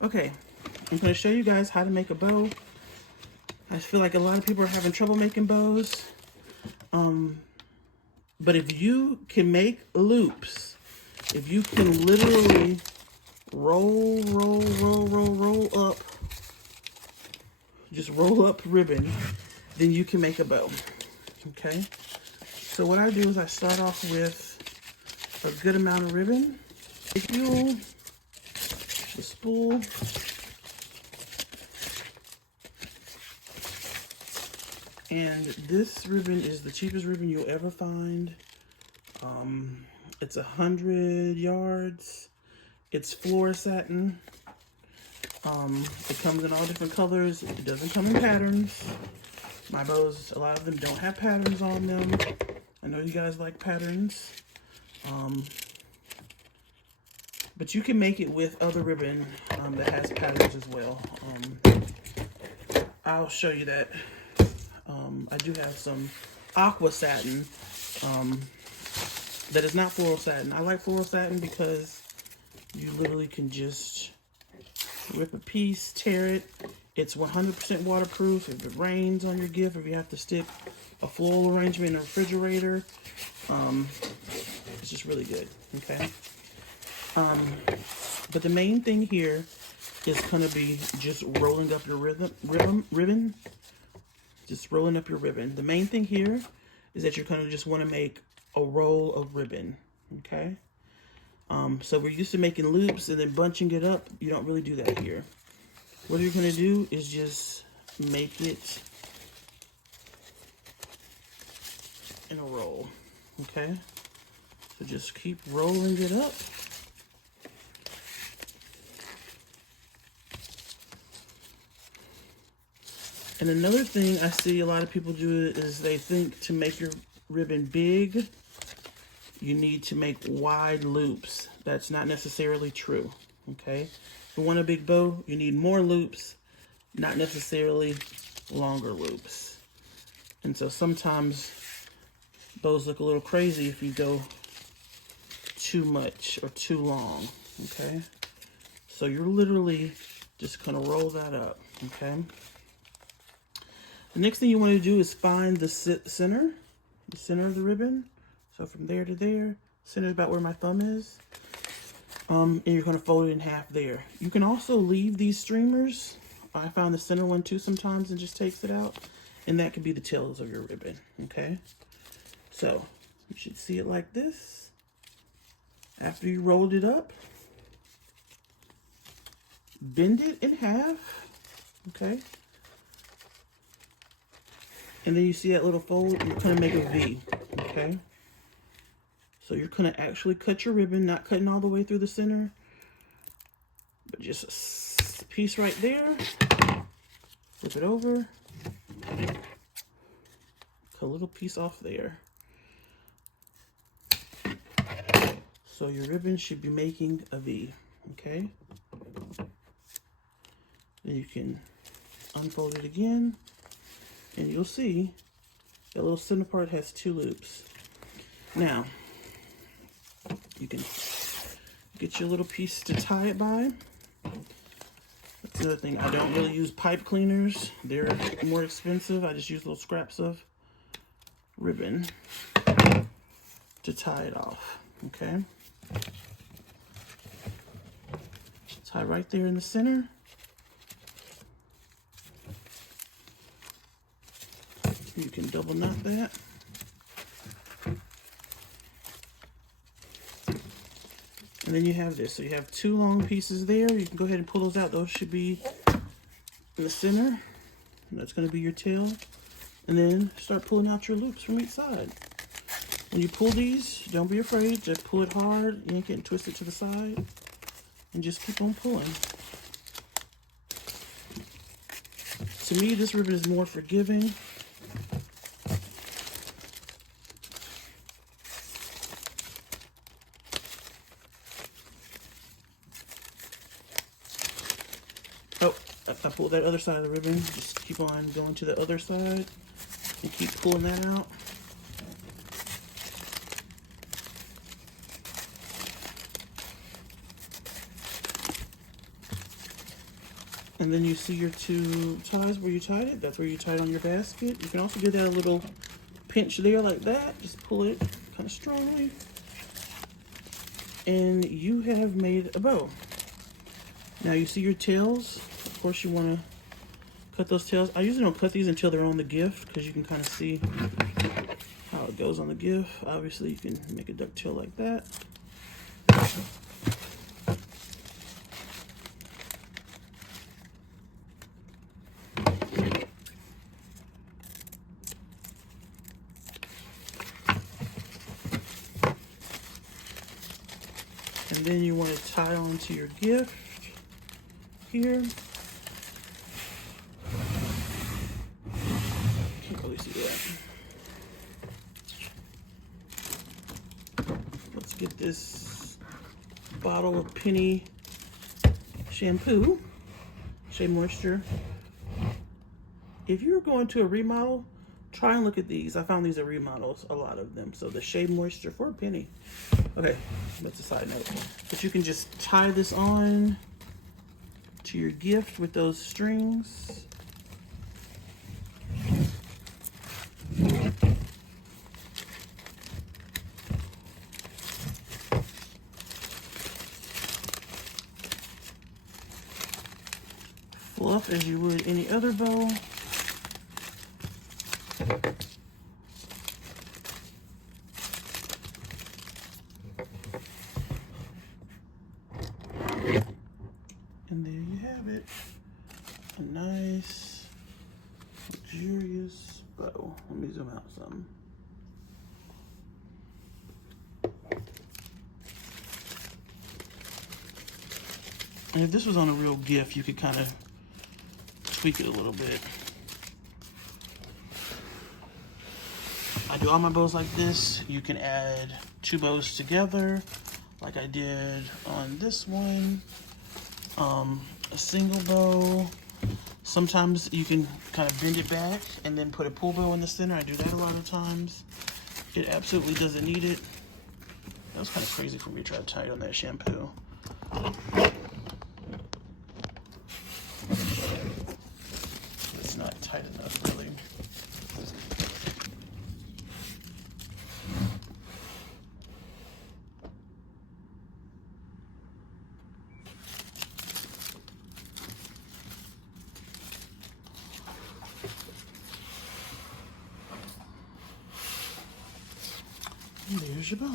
Okay, I'm going to show you guys how to make a bow. I feel like a lot of people are having trouble making bows. But if you can make loops, if you can literally roll up, just roll up ribbon, then you can make a bow, okay? So what I do is I start off with a good amount of ribbon, fuel, the spool, and this ribbon is the cheapest ribbon you'll ever find. It's 100 yards. It's floor satin. It comes in all different colors. It doesn't come in patterns. My bows, a lot of them don't have patterns on them. I know you guys like patterns. But you can make it with other ribbon that has patterns as well. I'll show you that. I do have some aqua satin that is not floral satin. I like floral satin because you literally can just rip a piece, tear it. It's 100% waterproof. If it rains on your gift, if you have to stick a floral arrangement in a refrigerator, it's just really good, okay? But the main thing here is going to be just rolling up your ribbon. Just rolling up your ribbon. The main thing here is that you're going to just want to make a roll of ribbon, okay? So we're used to making loops and then bunching it up. You don't really do that here. What you're going to do is just make it in a roll, okay? So just keep rolling it up. And another thing I see a lot of people do is they think to make your ribbon big, you need to make wide loops. That's not necessarily true, okay? If you want a big bow, you need more loops, not necessarily longer loops. And so sometimes bows look a little crazy if you go too much or too long, okay? So you're literally just gonna roll that up, okay? The next thing you want to do is find the center of the ribbon. So from there to there, center is about where my thumb is. And you're going to fold it in half there. You can also leave these streamers. I found the center one too sometimes and just takes it out. And that could be the tails of your ribbon, okay? So you should see it like this. After you rolled it up, bend it in half, okay? And then you see that little fold, you're gonna make a V, okay? So you're gonna actually cut your ribbon, not cutting all the way through the center, but just a piece right there, flip it over, cut a little piece off there. So your ribbon should be making a V, okay? Then you can unfold it again. And you'll see that little center part has 2 loops. Now, you can get your little piece to tie it by. That's the other thing. I don't really use pipe cleaners. They're more expensive. I just use little scraps of ribbon to tie it off, okay? Tie right there in the center. You can double knot that. And then you have this. So you have 2 long pieces there. You can go ahead and pull those out. Those should be in the center. And that's going to be your tail. And then start pulling out your loops from each side. When you pull these, don't be afraid to pull it hard, yank it and twist it to the side. And just keep on pulling. To me, this ribbon is more forgiving. Oh, I pulled that other side of the ribbon. Just keep on going to the other side and keep pulling that out. And then you see your two ties where you tied it. That's where you tie it on your basket. You can also give that a little pinch there like that. Just pull it kind of strongly. And you have made a bow. Now you see your tails. Of course you want to cut those tails. I usually don't cut these until they're on the gift because you can kind of see how it goes on the gift. Obviously you can make a ducktail like that. And then you want to tie onto your gift here. Can't really see that. Let's get this bottle of Penny shampoo, Shea Moisture. If you're going to a remodel, try and look at these. I found these at remodels, a lot of them. So the Shea Moisture for a penny. Okay, that's a side note. But you can just tie this on to your gift with those strings. Fluff as you would any other bow. And there you have it. A nice, luxurious bow. Let me zoom out some. And if this was on a real gift, you could kind of tweak it a little bit. I do all my bows like this. You can add two bows together, like I did on this one. A single bow. Sometimes you can kind of bend it back and then put a pull bow in the center. I do that a lot of times. It absolutely doesn't need it. That was kind of crazy for me to try to tie it on that shampoo. It's not tight enough, really. And there's your bow.